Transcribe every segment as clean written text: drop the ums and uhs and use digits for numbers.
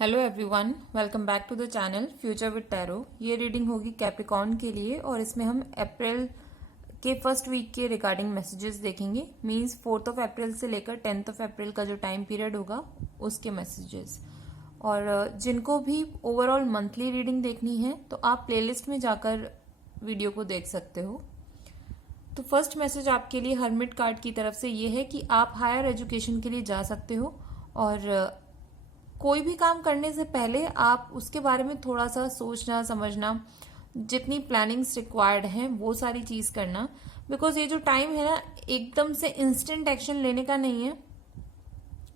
Hello everyone, welcome back to the channel future with tarot. ये reading होगी Capricorn के लिए और इसमें हम अप्रैल के फर्स्ट वीक के रिगार्डिंग मैसेजेस देखेंगे। मींस 4 अप्रैल से लेकर 10 अप्रैल का जो टाइम पीरियड होगा उसके मैसेजेस। और जिनको भी ओवरऑल मंथली रीडिंग देखनी है तो आप प्लेलिस्ट में जाकर वीडियो को देख सकते हो। तो फर्स्ट मैसेज आपके लिए हर्मिट कार्ड की तरफ से ये है कि आप हायर एजुकेशन के लिए जा सकते हो और कोई भी काम करने से पहले आप उसके बारे में थोड़ा सा सोचना समझना, जितनी प्लानिंग्स रिक्वायर्ड हैं वो सारी चीज करना। बिकॉज ये जो टाइम है ना, एकदम से इंस्टेंट एक्शन लेने का नहीं है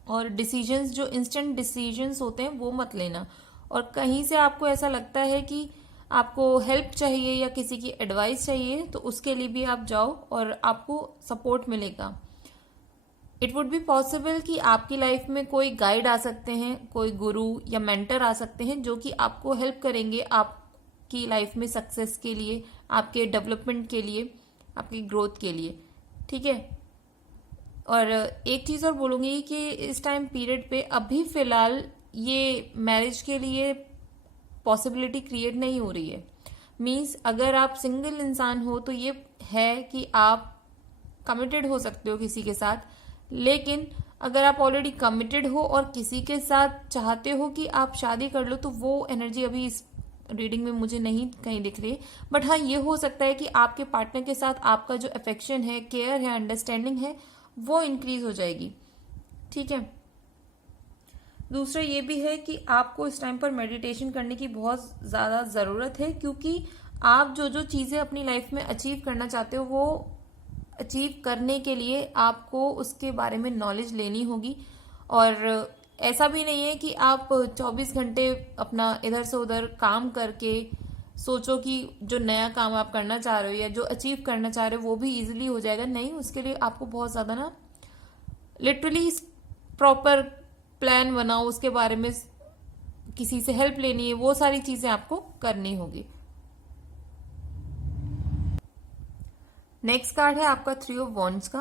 और डिसीजंस जो इंस्टेंट डिसीजंस होते हैं वो मत लेना। और कहीं से आपको ऐसा लगता है कि आपको हेल्प चाहिए या किसी की एडवाइस चाहिए तो उसके लिए भी आप जाओ और आपको सपोर्ट मिलेगा। इट वुड बी पॉसिबल कि आपकी लाइफ में कोई गाइड आ सकते हैं, कोई गुरु या मेंटर आ सकते हैं जो कि आपको हेल्प करेंगे आपकी लाइफ में सक्सेस के लिए, आपके डेवलपमेंट के लिए, आपकी ग्रोथ के लिए। ठीक है। और एक चीज और बोलूंगी कि इस टाइम पीरियड पे अभी फिलहाल ये मैरिज के लिए पॉसिबिलिटी क्रिएट नहीं हो रही है। मीन्स अगर आप सिंगल इंसान हो तो ये है कि आप कमिटेड हो सकते हो किसी के साथ, लेकिन अगर आप ऑलरेडी कमिटेड हो और किसी के साथ चाहते हो कि आप शादी कर लो तो वो एनर्जी अभी इस रीडिंग में मुझे नहीं कहीं दिख रही। बट हाँ, ये हो सकता है कि आपके पार्टनर के साथ आपका जो अफेक्शन है, केयर है, अंडरस्टैंडिंग है वो इंक्रीज हो जाएगी। ठीक है। दूसरा ये भी है कि आपको इस टाइम पर मेडिटेशन करने की बहुत ज्यादा जरूरत है, क्योंकि आप जो जो चीजें अपनी लाइफ में अचीव करना चाहते हो वो अचीव करने के लिए आपको उसके बारे में नॉलेज लेनी होगी। और ऐसा भी नहीं है कि आप 24 घंटे अपना इधर से उधर काम करके सोचो कि जो नया काम आप करना चाह रहे हो या जो अचीव करना चाह रहे हो वो भी इजीली हो जाएगा। नहीं, उसके लिए आपको बहुत ज्यादा ना लिटरली प्रॉपर प्लान बनाओ, उसके बारे में किसी से हेल्प लेनी है, वो सारी चीजें आपको करनी होगी। नेक्स्ट कार्ड है आपका 3 ऑफ वॉन्ड्स का।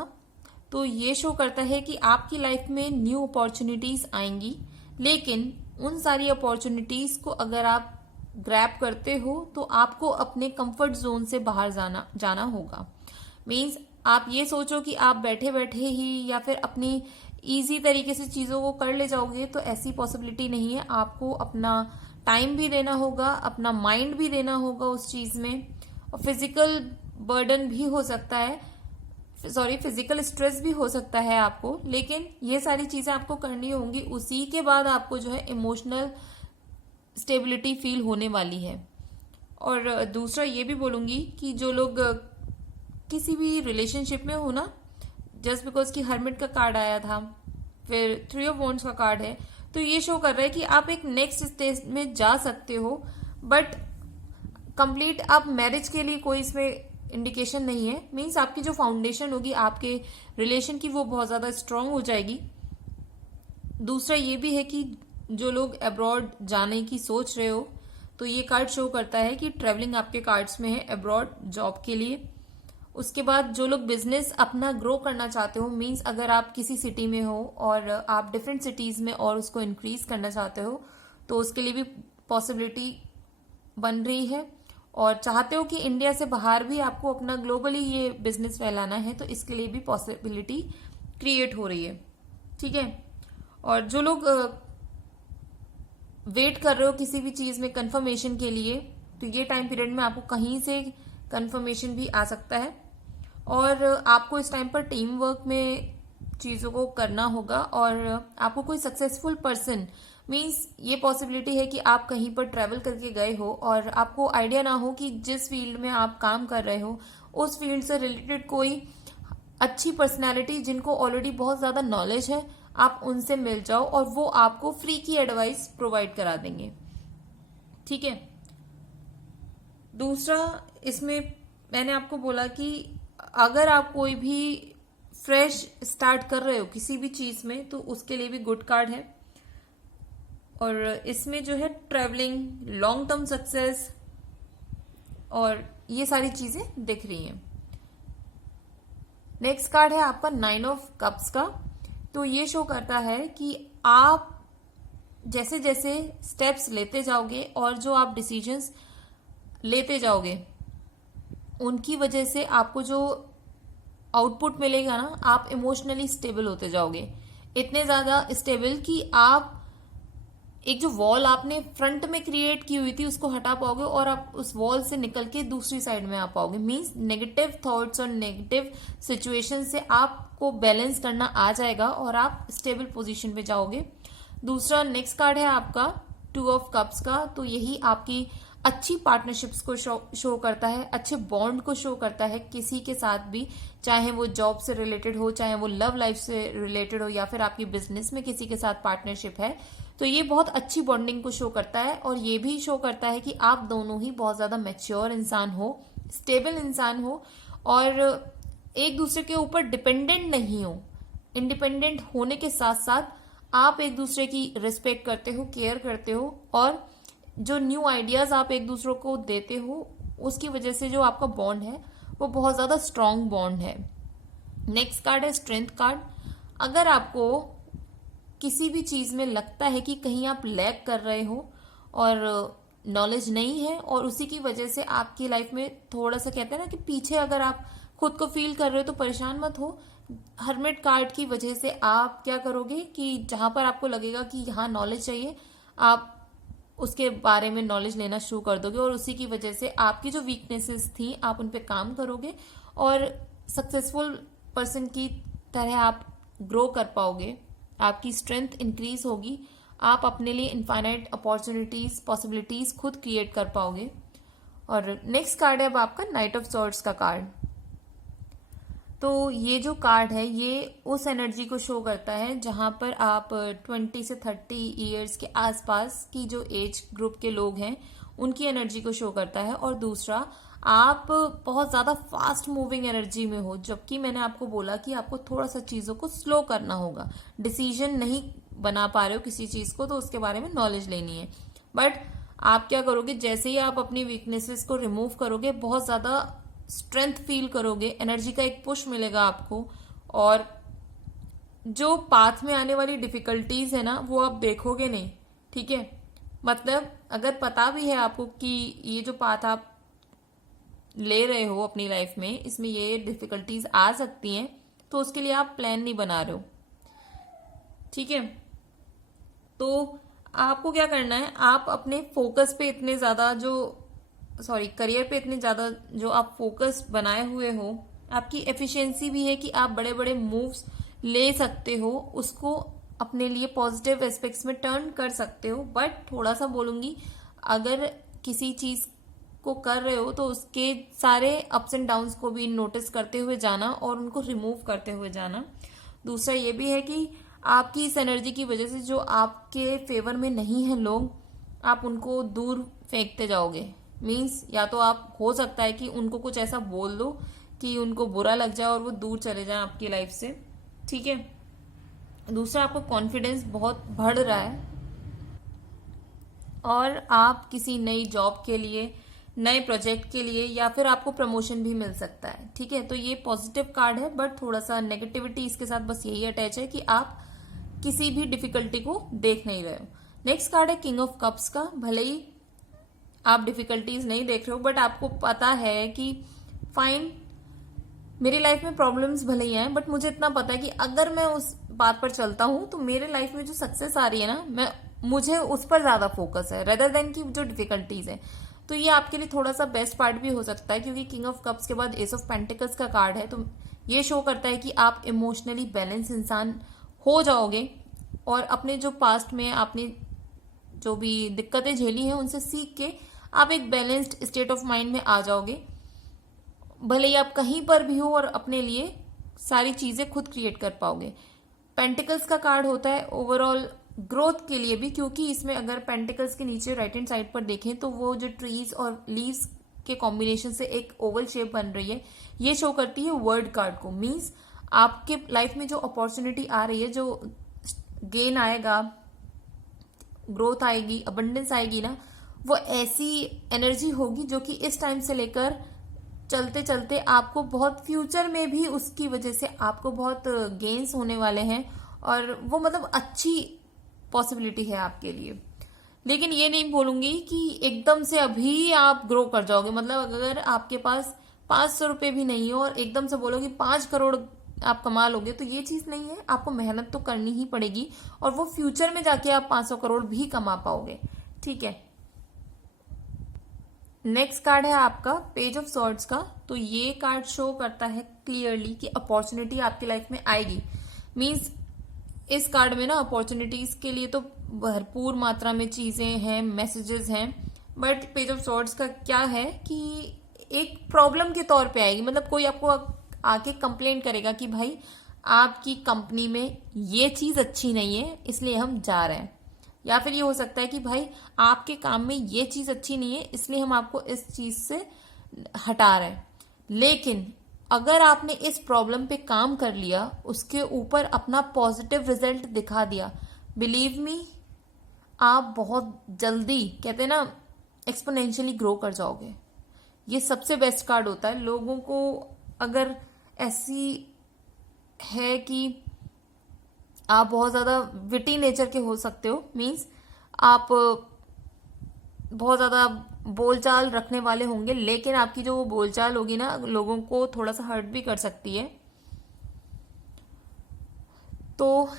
तो ये शो करता है कि आपकी लाइफ में न्यू अपॉर्चुनिटीज आएंगी, लेकिन उन सारी अपॉर्चुनिटीज को अगर आप ग्रैब करते हो तो आपको अपने कंफर्ट जोन से बाहर जाना होगा। मीन्स आप ये सोचो कि आप बैठे बैठे ही या फिर अपनी इजी तरीके से चीजों को कर ले जाओगे, तो ऐसी पॉसिबिलिटी नहीं है। आपको अपना टाइम भी देना होगा, अपना माइंड भी देना होगा उस चीज में, और फिजिकल बर्डन भी हो सकता है, फिजिकल स्ट्रेस भी हो सकता है आपको, लेकिन ये सारी चीजें आपको करनी होंगी। उसी के बाद आपको जो है इमोशनल स्टेबिलिटी फील होने वाली है। और दूसरा ये भी बोलूंगी कि जो लोग किसी भी रिलेशनशिप में हो ना, जस्ट बिकॉज कि हर्मिट का कार्ड आया था, फिर 3 ऑफ वॉन्ड्स का कार्ड है, तो ये शो कर रहा है कि आप एक नेक्स्ट स्टेज में जा सकते हो। बट कंप्लीट आप मैरिज के लिए कोई इसमें इंडिकेशन नहीं है। मीन्स आपकी जो फाउंडेशन होगी आपके रिलेशन की वो बहुत ज्यादा स्ट्रांग हो जाएगी। दूसरा ये भी है कि जो लोग अब्रॉड जाने की सोच रहे हो तो ये कार्ड शो करता है कि ट्रेवलिंग आपके कार्ड्स में है अब्रॉड जॉब के लिए। उसके बाद जो लोग बिजनेस अपना ग्रो करना चाहते हो, मीन्स अगर आप किसी सिटी में हो और आप डिफरेंट सिटीज में और उसको इंक्रीज करना चाहते हो तो उसके लिए भी पॉसिबिलिटी बन रही है। और चाहते हो कि इंडिया से बाहर भी आपको अपना ग्लोबली ये बिजनेस फैलाना है तो इसके लिए भी पॉसिबिलिटी क्रिएट हो रही है। ठीक है। और जो लोग वेट कर रहे हो किसी भी चीज में कंफर्मेशन के लिए, तो ये टाइम पीरियड में आपको कहीं से कंफर्मेशन भी आ सकता है। और आपको इस टाइम पर टीम वर्क में चीजों को करना होगा और आपको कोई सक्सेसफुल पर्सन, मीन्स ये पॉसिबिलिटी है कि आप कहीं पर ट्रेवल करके गए हो और आपको आइडिया ना हो कि जिस फील्ड में आप काम कर रहे हो उस फील्ड से रिलेटेड कोई अच्छी पर्सनालिटी जिनको ऑलरेडी बहुत ज्यादा नॉलेज है, आप उनसे मिल जाओ और वो आपको फ्री की एडवाइस प्रोवाइड करा देंगे। ठीक है। दूसरा, इसमें मैंने आपको बोला कि अगर आप कोई भी फ्रेश स्टार्ट कर रहे हो किसी भी चीज में तो उसके लिए भी गुड कार्ड है। और इसमें जो है ट्रेवलिंग, लॉन्ग टर्म सक्सेस और ये सारी चीजें दिख रही हैं। नेक्स्ट कार्ड है आपका 9 ऑफ कप्स का। तो ये शो करता है कि आप जैसे जैसे स्टेप्स लेते जाओगे और जो आप डिसीजंस लेते जाओगे उनकी वजह से आपको जो आउटपुट मिलेगा ना, आप इमोशनली स्टेबल होते जाओगे, इतने ज्यादा स्टेबल कि आप एक जो वॉल आपने फ्रंट में क्रिएट की हुई थी उसको हटा पाओगे और आप उस वॉल से निकल के दूसरी साइड में आ पाओगे। मींस नेगेटिव थॉट्स और नेगेटिव सिचुएशन से आपको बैलेंस करना आ जाएगा और आप स्टेबल पोजीशन पे जाओगे। दूसरा नेक्स्ट कार्ड है आपका 2 ऑफ कप्स का, तो यही आपकी अच्छी पार्टनरशिप्स को शो करता है, अच्छे बॉन्ड को शो करता है किसी के साथ भी, चाहे वो जॉब से रिलेटेड हो, चाहे वो लव लाइफ से रिलेटेड हो, या फिर आपकी बिजनेस में किसी के साथ पार्टनरशिप है, तो ये बहुत अच्छी बॉन्डिंग को शो करता है। और ये भी शो करता है कि आप दोनों ही बहुत ज्यादा मैच्योर इंसान हो, स्टेबल इंसान हो और एक दूसरे के ऊपर डिपेंडेंट नहीं हो। इंडिपेंडेंट होने के साथ साथ आप एक दूसरे की रिस्पेक्ट करते हो, केयर करते हो और जो न्यू आइडियाज आप एक दूसरे को देते हो उसकी वजह से जो आपका बॉन्ड है वो बहुत ज्यादा स्ट्रांग बॉन्ड है। नेक्स्ट कार्ड है स्ट्रेंथ कार्ड। अगर आपको किसी भी चीज में लगता है कि कहीं आप लैग कर रहे हो और नॉलेज नहीं है और उसी की वजह से आपकी लाइफ में थोड़ा सा कहते हैं ना कि पीछे अगर आप खुद को फील कर रहे हो तो परेशान मत हो। हर्मिट कार्ड की वजह से आप क्या करोगे कि जहां पर आपको लगेगा कि यहाँ नॉलेज चाहिए, आप उसके बारे में नॉलेज लेना शुरू कर दोगे और उसी की वजह से आपकी जो वीकनेसेस थी आप उन पे काम करोगे और सक्सेसफुल पर्सन की तरह आप ग्रो कर पाओगे। आपकी स्ट्रेंथ इंक्रीज होगी, आप अपने लिए इनफाइनाइट अपॉर्चुनिटीज पॉसिबिलिटीज खुद क्रिएट कर पाओगे। और नेक्स्ट कार्ड है अब आपका नाइट ऑफ सॉर्ड्स का कार्ड। तो ये जो कार्ड है ये उस एनर्जी को शो करता है जहां पर आप 20 से 30 ईयर्स के आसपास की जो एज ग्रुप के लोग हैं उनकी एनर्जी को शो करता है। और दूसरा, आप बहुत ज्यादा फास्ट मूविंग एनर्जी में हो, जबकि मैंने आपको बोला कि आपको थोड़ा सा चीजों को स्लो करना होगा, डिसीजन नहीं बना पा रहे हो किसी चीज को तो उसके बारे में नॉलेज लेनी है। बट आप क्या करोगे, जैसे ही आप अपनी वीकनेसेस को रिमूव करोगे बहुत ज्यादा स्ट्रेंथ फील करोगे, एनर्जी का एक पुश मिलेगा आपको और जो पाथ में आने वाली डिफिकल्टीज है ना वो आप देखोगे नहीं। ठीक है, मतलब अगर पता भी है आपको कि ये जो पाथ आप ले रहे हो अपनी लाइफ में इसमें ये डिफिकल्टीज आ सकती हैं तो उसके लिए आप प्लान नहीं बना रहे हो। ठीक है, तो आपको क्या करना है, आप अपने फोकस पे इतने ज्यादा करियर पे इतने ज्यादा जो आप फोकस बनाए हुए हो, आपकी एफिशिएंसी भी है कि आप बड़े बड़े मूव्स ले सकते हो, उसको अपने लिए पॉजिटिव एस्पेक्ट्स में टर्न कर सकते हो। बट थोड़ा सा बोलूंगी, अगर किसी चीज को कर रहे हो तो उसके सारे अप्स एंड डाउन्स को भी नोटिस करते हुए जाना और उनको रिमूव करते हुए जाना। दूसरा ये भी है कि आपकी इस एनर्जी की वजह से जो आपके फेवर में नहीं है लोग, आप उनको दूर फेंकते जाओगे। मीन्स या तो आप हो सकता है कि उनको कुछ ऐसा बोल दो कि उनको बुरा लग जाए और वो दूर चले जाए आपकी लाइफ से। ठीक है, दूसरा, आपको कॉन्फिडेंस बहुत बढ़ रहा है और आप किसी नई जॉब के लिए, नए प्रोजेक्ट के लिए या फिर आपको प्रमोशन भी मिल सकता है। ठीक है, तो ये पॉजिटिव कार्ड है बट थोड़ा सा नेगेटिविटी इसके साथ बस यही अटैच है कि आप किसी भी डिफिकल्टी को देख नहीं रहे हो। नेक्स्ट कार्ड है किंग ऑफ कप्स का। भले ही आप डिफिकल्टीज नहीं देख रहे हो बट आपको पता है कि फाइन, मेरी लाइफ में प्रॉब्लम्स भले ही हैं बट मुझे इतना पता है कि अगर मैं उस बात पर चलता हूं तो मेरे लाइफ में जो सक्सेस आ रही है ना, मुझे उस पर ज्यादा फोकस है रेदर देन की जो डिफिकल्टीज है। तो ये आपके लिए थोड़ा सा बेस्ट पार्ट भी हो सकता है क्योंकि किंग ऑफ कप्स के बाद एस ऑफ पेंटिकल्स का कार्ड है, तो ये शो करता है कि आप इमोशनली बैलेंस इंसान हो जाओगे और अपने जो पास्ट में आपने जो भी दिक्कतें झेली हैं उनसे सीख के आप एक बैलेंस्ड स्टेट ऑफ माइंड में आ जाओगे। भले ही आप कहीं पर भी हो और अपने लिए सारी चीजें खुद क्रिएट कर पाओगे। पेंटिकल्स का कार्ड होता है ओवरऑल ग्रोथ के लिए भी, क्योंकि इसमें अगर पेंटिकल्स के नीचे राइट हैंड साइड पर देखें तो वो जो ट्रीज और लीव्स के कॉम्बिनेशन से एक ओवल शेप बन रही है, ये शो करती है वर्ड कार्ड को। मीन्स आपके लाइफ में जो अपॉर्चुनिटी आ रही है, जो गेन आएगा, ग्रोथ आएगी, अबंडेंस आएगी ना, वो ऐसी एनर्जी होगी जो कि इस टाइम से लेकर चलते चलते आपको बहुत फ्यूचर में भी उसकी वजह से आपको बहुत गेन्स होने वाले हैं और वो मतलब अच्छी पॉसिबिलिटी है आपके लिए। लेकिन ये नहीं बोलूंगी कि एकदम से अभी आप ग्रो कर जाओगे। मतलब अगर आपके पास 500 रुपए भी नहीं हो और एकदम से बोलो कि 5 करोड़ आप कमा लोगे, तो ये चीज नहीं है। आपको मेहनत तो करनी ही पड़ेगी और वो फ्यूचर में जाके आप 500 करोड़ भी कमा पाओगे। ठीक है, नेक्स्ट कार्ड है आपका पेज ऑफ सॉर्ड्स का। तो ये कार्ड शो करता है क्लियरली कि अपॉर्चुनिटी आपकी लाइफ में आएगी। मीन्स इस कार्ड में ना अपॉर्चुनिटीज के लिए तो भरपूर मात्रा में चीजें हैं, मैसेजेस हैं, बट पेज ऑफ सॉर्ड्स का क्या है कि एक प्रॉब्लम के तौर पे आएगी। मतलब कोई आपको आके कंप्लेंट करेगा कि भाई आपकी कंपनी में ये चीज अच्छी नहीं है, इसलिए हम जा रहे हैं। या फिर ये हो सकता है कि भाई आपके काम में ये चीज अच्छी नहीं है, इसलिए हम आपको इस चीज से हटा रहे हैं। लेकिन अगर आपने इस प्रॉब्लम पे काम कर लिया, उसके ऊपर अपना पॉजिटिव रिजल्ट दिखा दिया, बिलीव मी आप बहुत जल्दी, कहते हैं ना, एक्सपोनेंशियली ग्रो कर जाओगे। ये सबसे बेस्ट कार्ड होता है। लोगों को अगर ऐसी है कि आप बहुत ज्यादा विटी नेचर के हो सकते हो, मीन्स आप बहुत ज्यादा बोलचाल रखने वाले होंगे, लेकिन आपकी जो बोलचाल होगी ना लोगों को थोड़ा सा हर्ट भी कर सकती है। तो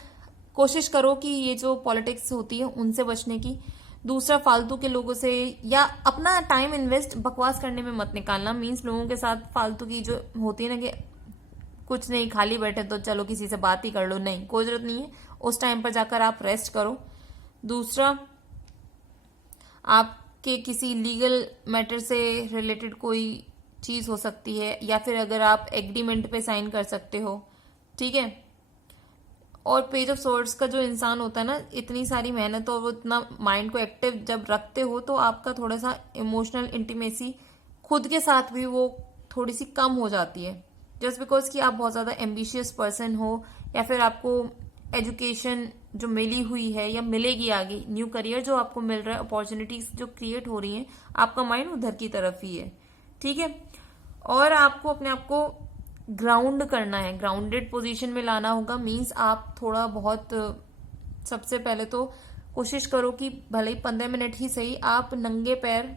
कोशिश करो कि ये जो पॉलिटिक्स होती है उनसे बचने की। दूसरा, फालतू के लोगों से या अपना टाइम इन्वेस्ट बकवास करने में मत निकालना। मीन्स लोगों के साथ फालतू की जो होती है ना कि कुछ नहीं, खाली बैठे तो चलो किसी से बात ही कर लो, नहीं, कोई जरूरत नहीं है। उस टाइम पर जाकर आप रेस्ट करो। दूसरा, आपके किसी लीगल मैटर से रिलेटेड कोई चीज हो सकती है, या फिर अगर आप एग्रीमेंट पे साइन कर सकते हो। ठीक है, और पेज ऑफ सोर्ड्स का जो इंसान होता है ना, इतनी सारी मेहनत और वो इतना माइंड को एक्टिव जब रखते हो, तो आपका थोड़ा सा इमोशनल इंटीमेसी खुद के साथ भी वो थोड़ी सी कम हो जाती है, जस्ट बिकॉज कि आप बहुत ज्यादा एम्बिशियस पर्सन हो, या फिर आपको एजुकेशन जो मिली हुई है या मिलेगी आगे, न्यू करियर जो आपको मिल रहा है, अपॉर्चुनिटीज जो क्रिएट हो रही हैं, आपका माइंड उधर की तरफ ही है। ठीक है, और आपको अपने आप को ग्राउंड करना है, ग्राउंडेड पोजीशन में लाना होगा। मीन्स आप थोड़ा बहुत, सबसे पहले तो कोशिश करो कि भले ही 15 मिनट ही सही, आप नंगे पैर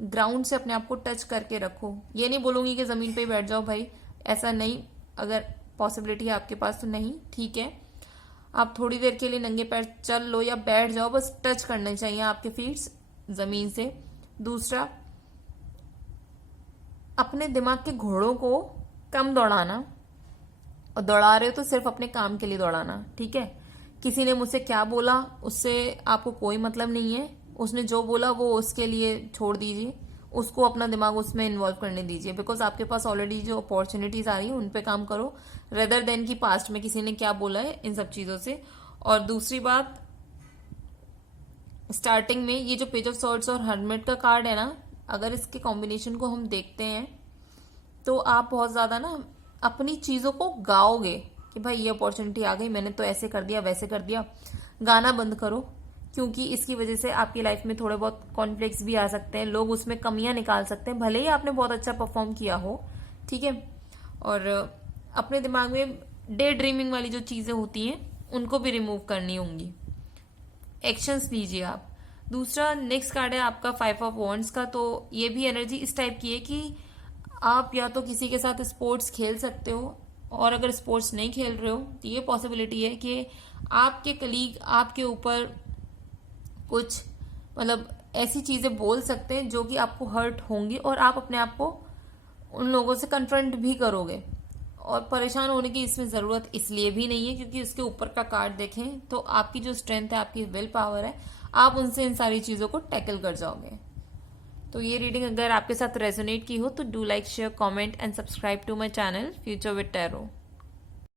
ग्राउंड से अपने आप को टच करके रखो। ये नहीं बोलूंगी कि जमीन पे ही बैठ जाओ भाई, ऐसा नहीं, अगर पॉसिबिलिटी है आपके पास तो नहीं, ठीक है, आप थोड़ी देर के लिए नंगे पैर चल लो या बैठ जाओ, बस टच करने चाहिए आपके फीट्स जमीन से। दूसरा, अपने दिमाग के घोड़ों को कम दौड़ाना, और दौड़ा रहे हो तो सिर्फ अपने काम के लिए दौड़ाना। ठीक है, किसी ने मुझसे क्या बोला उससे आपको कोई मतलब नहीं है, उसने जो बोला वो उसके लिए छोड़ दीजिए, उसको अपना दिमाग उसमें इन्वॉल्व करने दीजिए। बिकॉज आपके पास ऑलरेडी जो अपॉर्चुनिटीज आ रही है उन पे काम करो, रेदर देन की पास्ट में किसी ने क्या बोला है, इन सब चीजों से। और दूसरी बात, स्टार्टिंग में ये जो पेज ऑफ सॉर्ड्स और हर्मिट का कार्ड है ना, अगर इसके कॉम्बिनेशन को हम देखते हैं तो आप बहुत ज्यादा ना अपनी चीजों को गाओगे कि भाई ये अपॉर्चुनिटी आ गई, मैंने तो ऐसे कर दिया, वैसे कर दिया। गाना बंद करो, क्योंकि इसकी वजह से आपकी लाइफ में थोड़े बहुत कॉन्फ्लिक्ट्स भी आ सकते हैं, लोग उसमें कमियां निकाल सकते हैं, भले ही आपने बहुत अच्छा परफॉर्म किया हो। ठीक है, और अपने दिमाग में डे ड्रीमिंग वाली जो चीजें होती हैं उनको भी रिमूव करनी होंगी, एक्शंस लीजिए आप। दूसरा, नेक्स्ट कार्ड है आपका 5 ऑफ वॉन्ड्स का। तो ये भी एनर्जी इस टाइप की है कि आप या तो किसी के साथ स्पोर्ट्स खेल सकते हो, और अगर स्पोर्ट्स नहीं खेल रहे हो तो ये पॉसिबिलिटी है कि आपके कलीग आपके ऊपर कुछ, मतलब ऐसी चीजें बोल सकते हैं जो कि आपको हर्ट होंगी, और आप अपने आप को उन लोगों से कन्फ्रंट भी करोगे। और परेशान होने की इसमें जरूरत इसलिए भी नहीं है क्योंकि उसके ऊपर का कार्ड देखें तो आपकी जो स्ट्रेंथ है, आपकी विल पावर है, आप उनसे इन सारी चीजों को टैकल कर जाओगे। तो ये रीडिंग अगर आपके साथ रेजोनेट की हो तो do like, share, comment and subscribe to my channel future with tarot.